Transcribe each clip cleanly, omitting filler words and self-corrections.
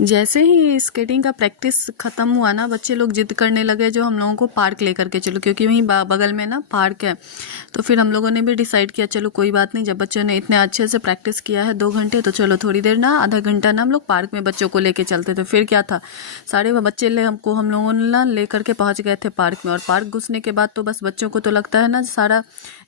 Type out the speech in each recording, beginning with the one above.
जैसे ही स्केटिंग का प्रैक्टिस ख़त्म हुआ ना, बच्चे लोग जिद करने लगे जो हम लोगों को पार्क लेकर के चलो, क्योंकि वहीं बगल में ना पार्क है। तो फिर हम लोगों ने भी डिसाइड किया चलो कोई बात नहीं, जब बच्चों ने इतने अच्छे से प्रैक्टिस किया है 2 घंटे, तो चलो थोड़ी देर ना, आधा घंटा ना हम लोग पार्क में बच्चों को लेके चलते थे। फिर क्या था, सारे बच्चे हम लोगों ने ना ले करके पहुँच गए थे पार्क में। और पार्क घुसने के बाद तो बस बच्चों को तो लगता है ना सारा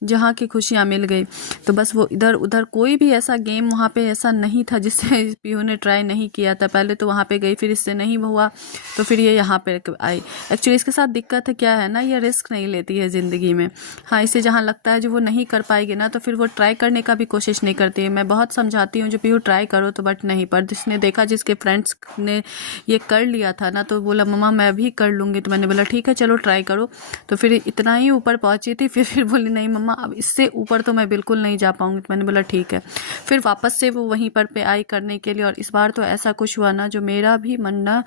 जहाँ की खुशियाँ मिल गई। तो बस वो इधर उधर कोई भी ऐसा गेम वहाँ पे ऐसा नहीं था जिससे पीहू ने ट्राई नहीं किया था। पहले तो वहाँ पे गई, फिर इससे नहीं हुआ तो फिर ये यहाँ पे आई। एक्चुअली इसके साथ दिक्कत है क्या है ना, ये रिस्क नहीं लेती है ज़िंदगी में। हाँ, इसे जहाँ लगता है जो वो नहीं कर पाएगी ना, तो फिर वो ट्राई करने का भी कोशिश नहीं करती है। मैं बहुत समझाती हूँ जो पीहू ट्राई करो तो, बट नहीं। पर जिसने देखा, जिसके फ्रेंड्स ने ये कर लिया था ना, तो बोला मम्मा मैं भी कर लूँगी। तो मैंने बोला ठीक है चलो ट्राई करो। तो फिर इतना ही ऊपर पहुँची थी, फिर बोली नहीं मम्मा अब इससे ऊपर तो मैं बिल्कुल नहीं जा पाऊँगी। तो मैंने बोला ठीक है। फिर वापस से वो वहीं पर पे आई करने के लिए। और इस बार तो ऐसा कुछ हुआ ना जो मेरा भी मन ना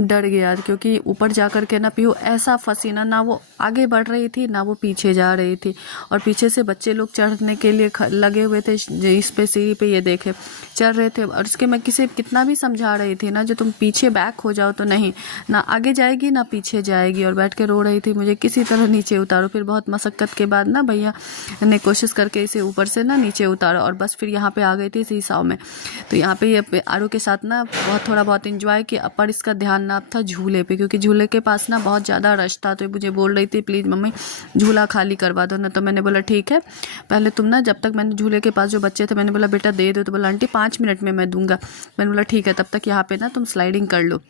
डर गया, क्योंकि ऊपर जा कर के ना पीहू ऐसा फंसी ना वो आगे बढ़ रही थी ना वो पीछे जा रही थी। और पीछे से बच्चे लोग चढ़ने के लिए लगे हुए थे इस पे, सीढ़ी पे, ये देखे चढ़ रहे थे। और उसके मैं कितना भी समझा रही थी ना, जो तुम पीछे बैक हो जाओ तो नहीं, ना आगे जाएगी ना पीछे जाएगी। और बैठ के रो रही थी मुझे किसी तरह नीचे उतारो। फिर बहुत मशक्क़त के बाद ना भैया ने कोशिश करके इसे ऊपर से ना नीचे उतारा। और बस फिर यहाँ पे आ गई थी सीसाओं में। तो यहाँ पे ये आरू के साथ ना थोड़ा बहुत इंजॉय किया। पर इसका ध्यान ना था झूले पे, क्योंकि झूले के पास ना बहुत ज़्यादा रश था। तो मुझे बोल रही थी प्लीज़ मम्मी झूला खाली करवा दो ना। तो मैंने बोला ठीक है, पहले तुम ना, जब तक मैंने झूले के पास जो बच्चे थे मैंने बोला बेटा दे दो। तो बोला आंटी 5 मिनट में मैं दूंगा। मैंने बोला ठीक है, तब तक यहाँ पे ना तुम स्लाइडिंग कर लो।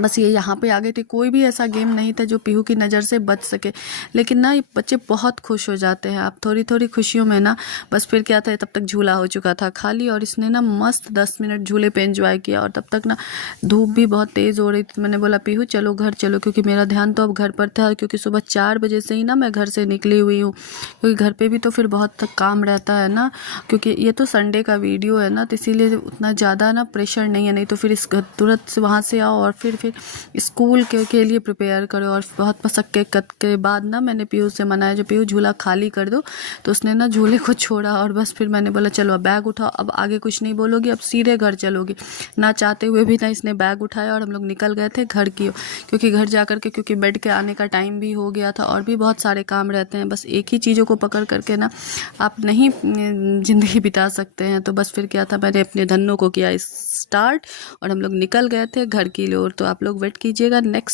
बस ये यहाँ पे आ गए थे। कोई भी ऐसा गेम नहीं था जो पीहू की नज़र से बच सके। लेकिन ना ये बच्चे बहुत खुश हो जाते हैं। आप थोड़ी थोड़ी खुशियों में ना, बस फिर क्या था, तब तक झूला हो चुका था खाली। और इसने ना मस्त 10 मिनट झूले पे एंजॉय किया। और तब तक ना धूप भी बहुत तेज़ हो रही थी। मैंने बोला पीहू चलो घर चलो, क्योंकि मेरा ध्यान तो अब घर पर था, क्योंकि सुबह 4 बजे से ही ना मैं घर से निकली हुई हूँ। क्योंकि घर पर भी तो फिर बहुत काम रहता है ना, क्योंकि ये तो संडे का वीडियो है ना, तो इसीलिए उतना ज़्यादा ना प्रेशर नहीं है। नहीं तो फिर इस तुरंत से वहाँ से आओ और फिर स्कूल के लिए प्रिपेयर करो। और बहुत मशक्क़त के बाद ना मैंने पीहू से मनाया जो पीहू झूला खाली कर दो। तो उसने ना झूले को छोड़ा। और बस फिर मैंने बोला चलो अब बैग उठाओ, अब आगे कुछ नहीं बोलोगी, अब सीधे घर चलोगी। ना चाहते हुए भी ना इसने बैग उठाया और हम लोग निकल गए थे घर की, क्योंकि घर जा कर के, क्योंकि बेड के आने का टाइम भी हो गया था और भी बहुत सारे काम रहते हैं। बस एक ही चीज़ों को पकड़ करके ना आप नहीं ज़िंदगी बिता सकते हैं। तो बस फिर क्या था, मैंने अपने धन्नों को किया स्टार्ट और हम लोग निकल गए थे घर की ओर। तो आप लोग वेट कीजिएगा नेक्स्ट